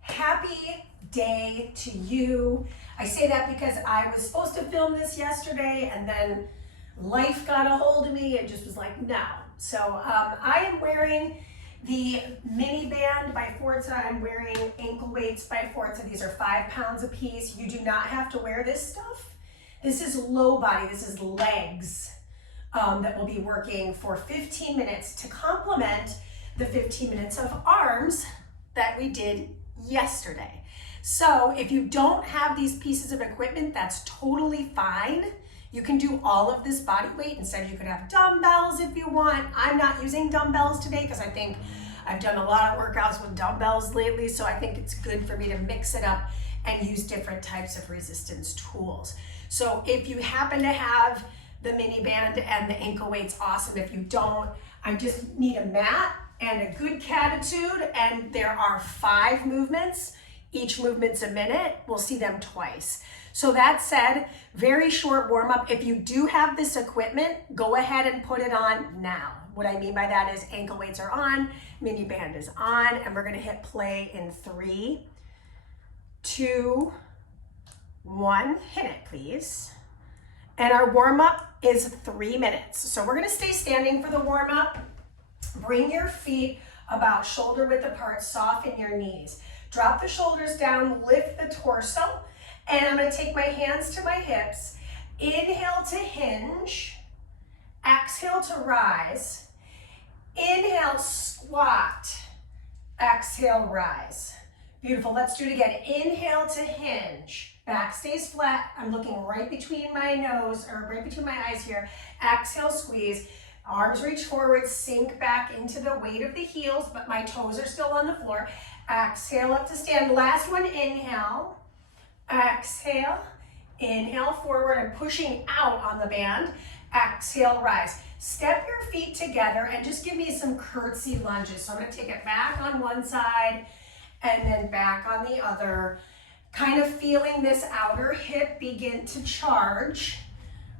Happy day to you. I say that because I was supposed to film this yesterday and then life got a hold of me and just was like, no. So I am wearing the mini band by Forza. I'm wearing ankle weights by Forza. These are 5 pounds a piece. You do not have to wear this stuff. This is low body, this is legs that will be working for 15 minutes to complement the 15 minutes of arms that we did yesterday. So if you don't have these pieces of equipment, that's totally fine. You can do all of this body weight. Instead, you could have dumbbells if you want. I'm not using dumbbells today because I think I've done a lot of workouts with dumbbells lately, so I think it's good for me to mix it up and use different types of resistance tools. So if you happen to have the mini band and the ankle weights, awesome. If you don't, I just need a mat and a good catitude, and there are 5 movements. Each movement's a minute. We'll see them twice. So that said, very short warm up. If you do have this equipment, go ahead and put it on now. What I mean by that is ankle weights are on, mini band is on, and we're gonna hit play in 3, 2, 1. Hit it, please. And our warm up is 3 minutes. So we're gonna stay standing for the warm up. Bring your feet about shoulder width apart, soften your knees. Drop the shoulders down, lift the torso, and I'm gonna take my hands to my hips. Inhale to hinge, exhale to rise. Inhale, squat, exhale, rise. Beautiful, let's do it again. Inhale to hinge, back stays flat. I'm looking right between my nose, or right between my eyes here. Exhale, squeeze. Arms reach forward, sink back into the weight of the heels, but my toes are still on the floor. Exhale up to stand. Last one, inhale. Exhale. Inhale forward. I'm pushing out on the band. Exhale, rise. Step your feet together and just give me some curtsy lunges. So I'm going to take it back on one side and then back on the other. Kind of feeling this outer hip begin to charge.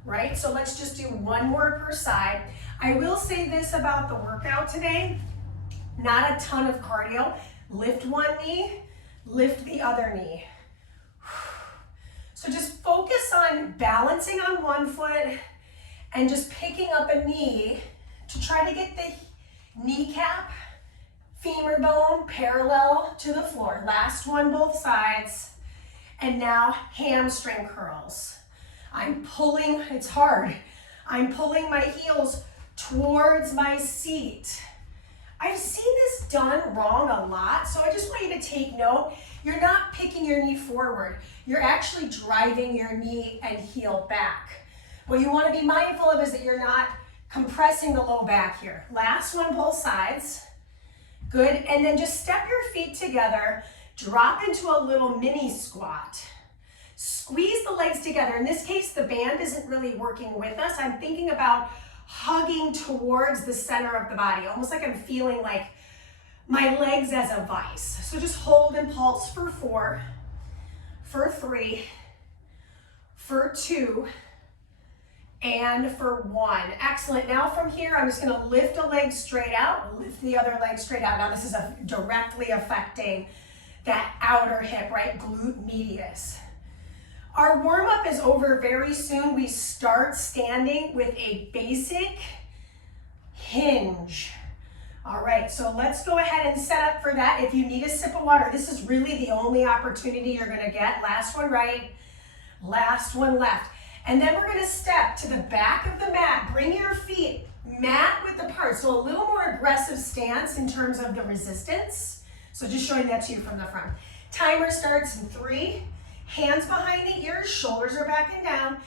Right? So let's just do 1 more per side. I will say this about the workout today, not a ton of cardio. Lift one knee, lift the other knee. So just focus on balancing on one foot and just picking up a knee to try to get the kneecap, femur bone parallel to the floor. Last one, both sides. And now hamstring curls. I'm pulling, it's hard. I'm pulling my heels towards my seat. I've seen this done wrong a lot, so I just want you to take note. You're not picking your knee forward. You're actually driving your knee and heel back. What you want to be mindful of is that you're not compressing the low back here. Last one, both sides. Good, and then just step your feet together, drop into a little mini squat. Squeeze the legs together. In this case, the band isn't really working with us. I'm thinking about hugging towards the center of the body, almost like I'm feeling like my legs as a vice. So just hold and pulse for 4, for 3, for 2, and for 1. Excellent. Now from here, I'm just gonna lift a leg straight out, lift the other leg straight out. Now this is directly affecting that outer hip, right? Glute medius. Our warm-up is over very soon. We start standing with a basic hinge. All right, so let's go ahead and set up for that. If you need a sip of water, this is really the only opportunity you're gonna get. Last one right, last one left. And then we're gonna step to the back of the mat. Bring your feet mat width apart. So a little more aggressive stance in terms of the resistance. So just showing that to you from the front. Timer starts in 3, hands behind the ears, shoulders are back and down.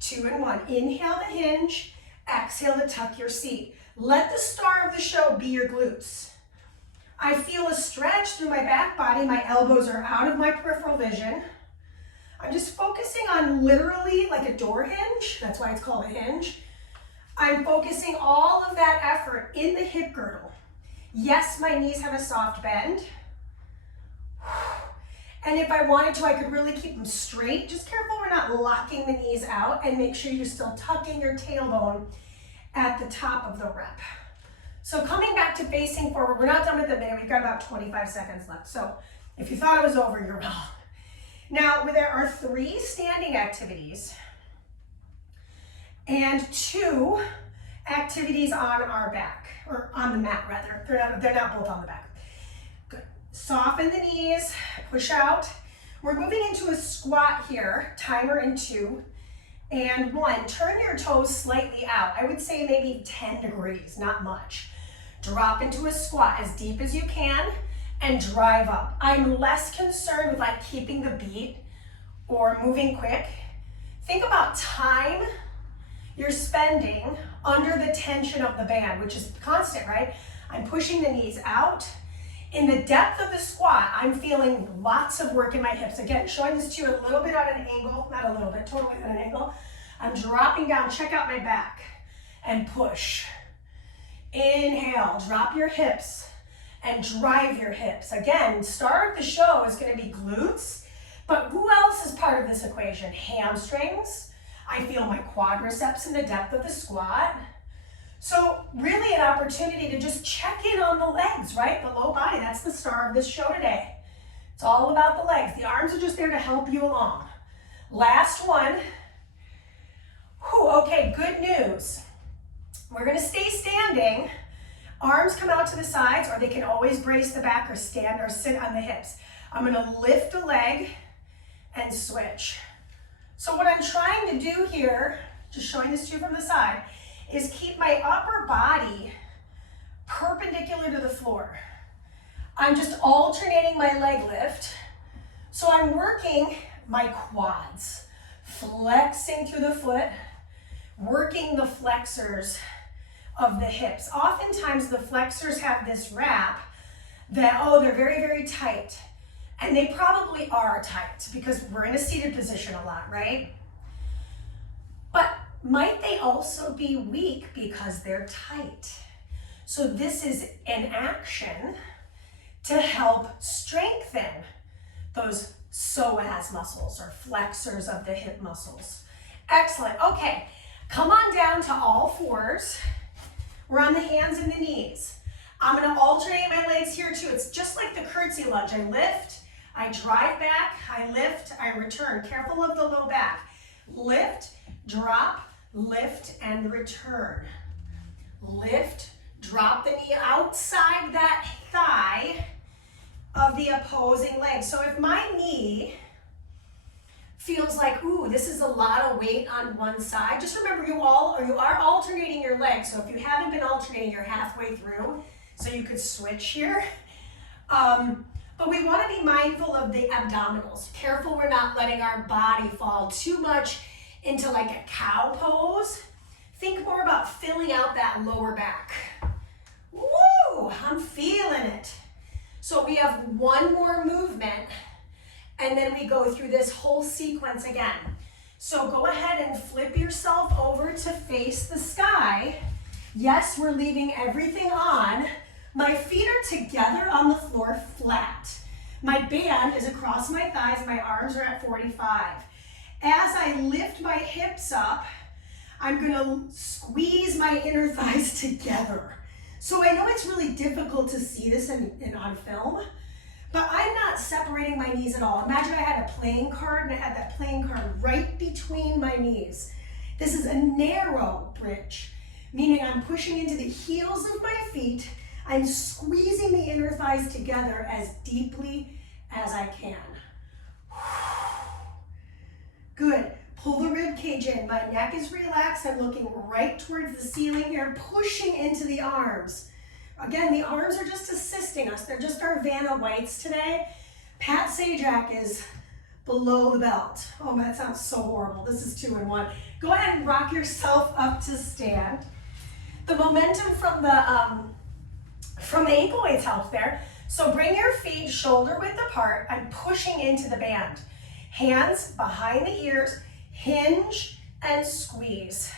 2 and 1. Inhale to hinge, exhale to tuck your seat. Let the star of the show be your glutes. I feel a stretch through my back body. My elbows are out of my peripheral vision. I'm just focusing on literally like a door hinge. That's why it's called a hinge. I'm focusing all of that effort in the hip girdle. Yes, my knees have a soft bend. And if I wanted to, I could really keep them straight. Just careful we're not locking the knees out, and make sure you're still tucking your tailbone at the top of the rep. So coming back to facing forward, we're not done with the minute, we've got about 25 seconds left. So if you thought it was over, you're wrong. Now, there are 3 standing activities and 2 activities on our back, or on the mat rather. They're not both on the back. Good. Soften the knees, push out. We're moving into a squat here, timer in 2 and 1. Turn your toes slightly out. I would say maybe 10 degrees, not much. Drop into a squat as deep as you can and drive up. I'm less concerned with like keeping the beat or moving quick. Think about time you're spending under the tension of the band, which is constant, right? I'm pushing the knees out. In the depth of the squat, I'm feeling lots of work in my hips. Again, showing this to you a little bit at an angle, not a little bit, totally at an angle. I'm dropping down, check out my back, and push. Inhale, drop your hips, and drive your hips. Again, star of the show is gonna be glutes, but who else is part of this equation? Hamstrings. I feel my quadriceps in the depth of the squat. So really an opportunity to just check in on the legs, right? The low body, that's the star of this show today. It's all about the legs. The arms are just there to help you along. Last one. Whew, okay, good news. We're gonna stay standing. Arms come out to the sides, or they can always brace the back or stand or sit on the hips. I'm gonna lift a leg and switch. So what I'm trying to do here, just showing this to you from the side, is keep my upper body perpendicular to the floor. I'm just alternating my leg lift. So I'm working my quads, flexing through the foot, working the flexors of the hips. Oftentimes the flexors have this wrap that, oh, they're very, very tight. And they probably are tight because we're in a seated position a lot, right? But might they also be weak because they're tight? So this is an action to help strengthen those psoas muscles or flexors of the hip muscles. Excellent. Okay, come on down to all fours. We're on the hands and the knees. I'm gonna alternate my legs here too. It's just like the curtsy lunge. I lift, I drive back, I lift, I return. Careful of the low back. Lift, drop, lift, and return. Lift, drop the knee outside that thigh of the opposing leg. So if my knee feels like, ooh, this is a lot of weight on one side, just remember you are alternating your legs. So if you haven't been alternating, you're halfway through. So you could switch here. But we want to be mindful of the abdominals. Careful we're not letting our body fall too much into like a cow pose. Think more about filling out that lower back. Woo, I'm feeling it. So we have one more movement and then we go through this whole sequence again. So go ahead and flip yourself over to face the sky. Yes, we're leaving everything on. My feet are together on the floor flat. My band is across my thighs, my arms are at 45. As I lift my hips up, I'm gonna squeeze my inner thighs together. So I know it's really difficult to see this on film, but I'm not separating my knees at all. Imagine I had a playing card and I had that playing card right between my knees. This is a narrow bridge, meaning I'm pushing into the heels of my feet. I'm squeezing the inner thighs together as deeply as I can. Good. Pull the rib cage in. My neck is relaxed. I'm looking right towards the ceiling here, pushing into the arms. Again, the arms are just assisting us. They're just our Vanna Whites today. Pat Sajak is below the belt. Oh, that sounds so horrible. This is 2 and 1. Go ahead and rock yourself up to stand. The momentum from the ankle weights helps there. So bring your feet shoulder width apart. I'm pushing into the band. Hands behind the ears, hinge and squeeze.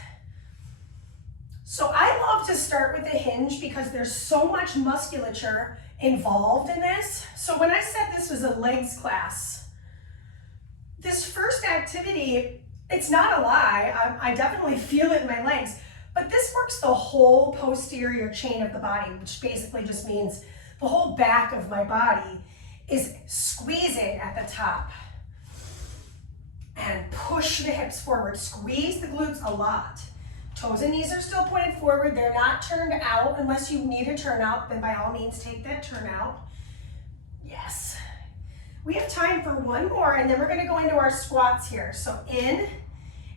So I love to start with the hinge because there's so much musculature involved in this. So when I said this was a legs class, this first activity, it's not a lie. I definitely feel it in my legs, But this works the whole posterior chain of the body, which basically just means the whole back of my body is squeezing at the top. And push the hips forward. Squeeze the glutes a lot. Toes and knees are still pointed forward. They're not turned out. Unless you need a turn out, then by all means take that turn out. Yes. We have time for one more, and then we're going to go into our squats here. So in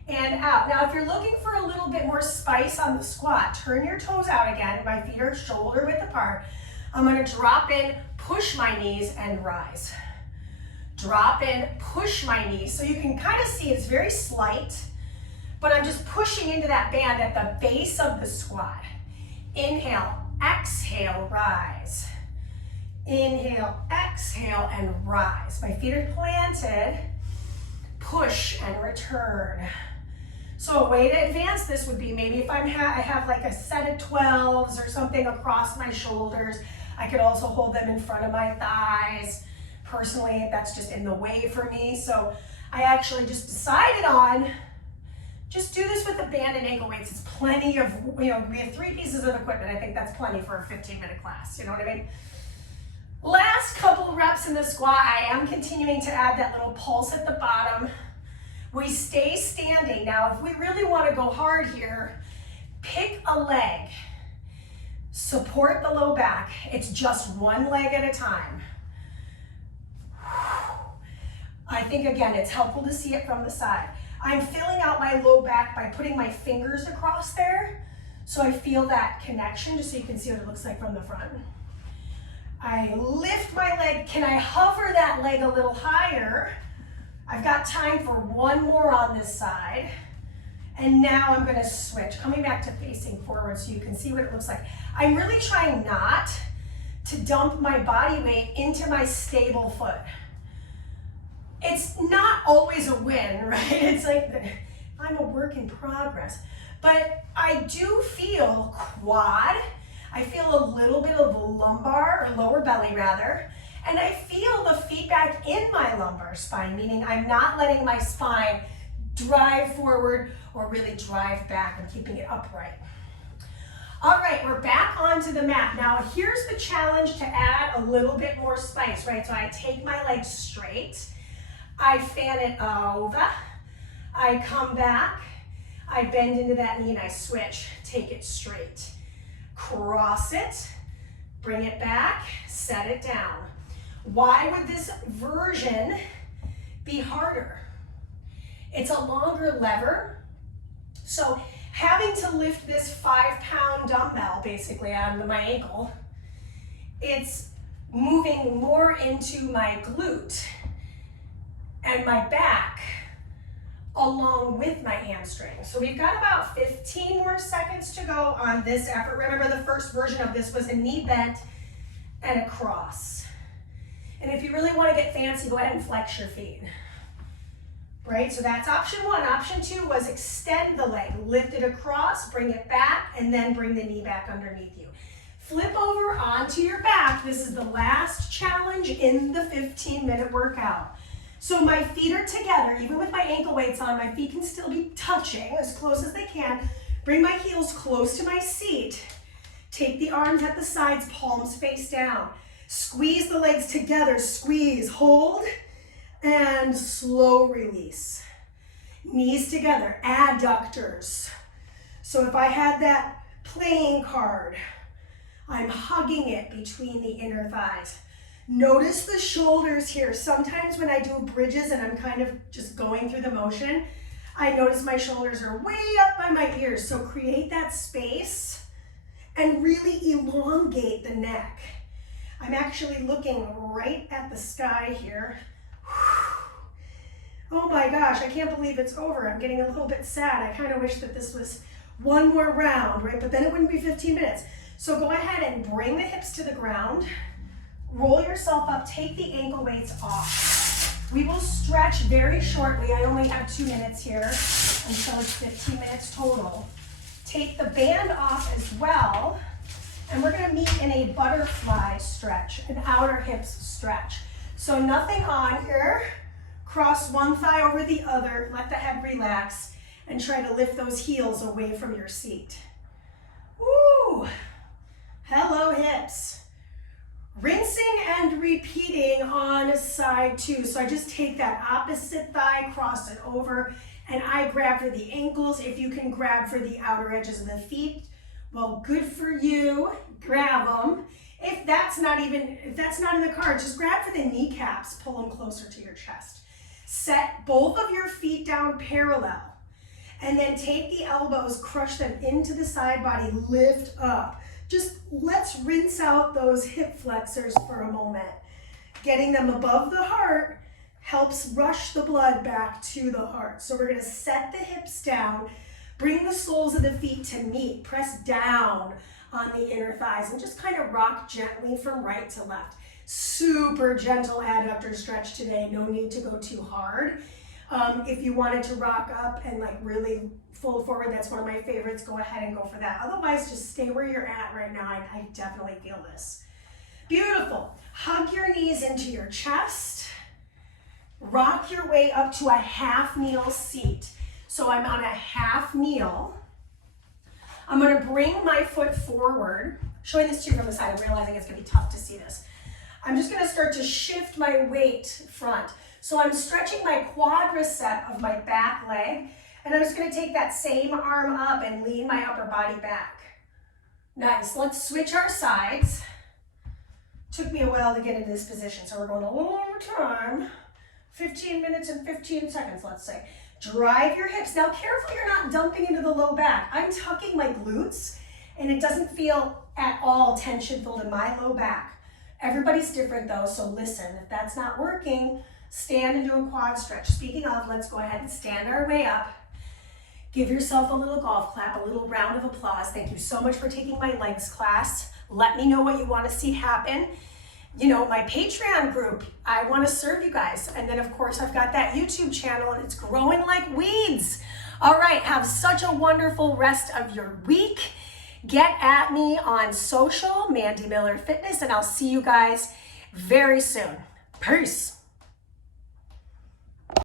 and out. Now, if you're looking for a little bit more spice on the squat, turn your toes out again. My feet are shoulder width apart. I'm going to drop in, push my knees, and rise. Drop in, push my knees. So you can kind of see it's very slight, but I'm just pushing into that band at the base of the squat. Inhale, exhale, rise. Inhale, exhale, and rise. My feet are planted. Push and return. So a way to advance this would be maybe if I have like a set of 12s or something across my shoulders, I could also hold them in front of my thighs. Personally, that's just in the way for me. So I actually just decided on just do this with the band and ankle weights. It's plenty of, we have 3 pieces of equipment. I think that's plenty for a 15-minute class. You know what I mean? Last couple reps in the squat, I am continuing to add that little pulse at the bottom. We stay standing. Now, if we really want to go hard here, pick a leg. Support the low back. It's just one leg at a time. I think, again, it's helpful to see it from the side. I'm filling out my low back by putting my fingers across there, so I feel that connection, just so you can see what it looks like from the front. I lift my leg. Can I hover that leg a little higher? I've got time for one more on this side. And now I'm going to switch, coming back to facing forward so you can see what it looks like. I'm really trying not to dump my body weight into my stable foot. It's not always a win, right? It's like I'm a work in progress. But I do feel quad. I feel a little bit of lumbar, or lower belly rather, and I feel the feedback in my lumbar spine, meaning I'm not letting my spine drive forward or really drive back. I'm keeping it upright. All right, we're back onto the mat. Now here's the challenge to add a little bit more spice, right? So I take my legs straight, I fan it over, I come back, I bend into that knee and I switch, take it straight. Cross it, bring it back, set it down. Why would this version be harder? It's a longer lever, so having to lift this 5-pound dumbbell basically out of my ankle, it's moving more into my glute and my back along with my hamstring. So we've got about 15 more seconds to go on this effort. Remember, the first version of this was a knee bent and a cross. And if you really want to get fancy, go ahead and flex your feet. Right, so that's option 1. Option 2 was extend the leg, lift it across, bring it back, and then bring the knee back underneath you. Flip over onto your back. This is the last challenge in the 15-minute workout. So my feet are together, even with my ankle weights on, my feet can still be touching as close as they can. Bring my heels close to my seat. Take the arms at the sides, palms face down. Squeeze the legs together, squeeze, hold, and slow release. Knees together, adductors. So if I had that playing card, I'm hugging it between the inner thighs. Notice the shoulders here. Sometimes when I do bridges and I'm kind of just going through the motion, I notice my shoulders are way up by my ears. So create that space and really elongate the neck. I'm actually looking right at the sky here. Oh my gosh, I can't believe it's over. I'm getting a little bit sad. I kind of wish that this was one more round, right? But then it wouldn't be 15 minutes. So go ahead and bring the hips to the ground. Roll yourself up, take the ankle weights off. We will stretch very shortly. I only have 2 minutes here until it's 15 minutes total. Take the band off as well, and we're gonna meet in a butterfly stretch, an outer hips stretch. So nothing on here. Cross one thigh over the other, let the head relax, and try to lift those heels away from your seat. Ooh, hello hips. Rinsing and repeating on side 2. So I just take that opposite thigh, cross it over, and I grab for the ankles. If you can grab for the outer edges of the feet, well, good for you. Grab them. If that's not in the cards, just grab for the kneecaps, pull them closer to your chest. Set both of your feet down parallel, and then take the elbows, crush them into the side body, lift up. Just let's rinse out those hip flexors for a moment. Getting them above the heart helps rush the blood back to the heart. So we're gonna set the hips down, bring the soles of the feet to meet, press down on the inner thighs, and just kind of rock gently from right to left. Super gentle adductor stretch today, no need to go too hard. If you wanted to rock up and like really fold forward, that's one of my favorites, go ahead and go for that. Otherwise, just stay where you're at right now. I definitely feel this. Beautiful. Hug your knees into your chest. Rock your way up to a half kneel seat. So I'm on a half kneel. I'm gonna bring my foot forward. Showing this to you from the side, I'm realizing it's gonna be tough to see this. I'm just gonna start to shift my weight front. So I'm stretching my quadricep of my back leg, and I'm just gonna take that same arm up and lean my upper body back. Nice, let's switch our sides. Took me a while to get into this position, so we're going a little over time. 15 minutes and 15 seconds, let's say. Drive your hips. Now careful you're not dumping into the low back. I'm tucking my glutes, and it doesn't feel at all tension filled in my low back. Everybody's different though, so listen, if that's not working, stand and do a quad stretch. Speaking of, let's go ahead and stand our way up. Give yourself a little golf clap, a little round of applause. Thank you so much for taking my legs class. Let me know what you want to see happen. You know, my Patreon group, I want to serve you guys. And then of course I've got that YouTube channel, and it's growing like weeds. All right, have such a wonderful rest of your week. Get at me on social, Mandee Miller Fitness, and I'll see you guys very soon. Peace.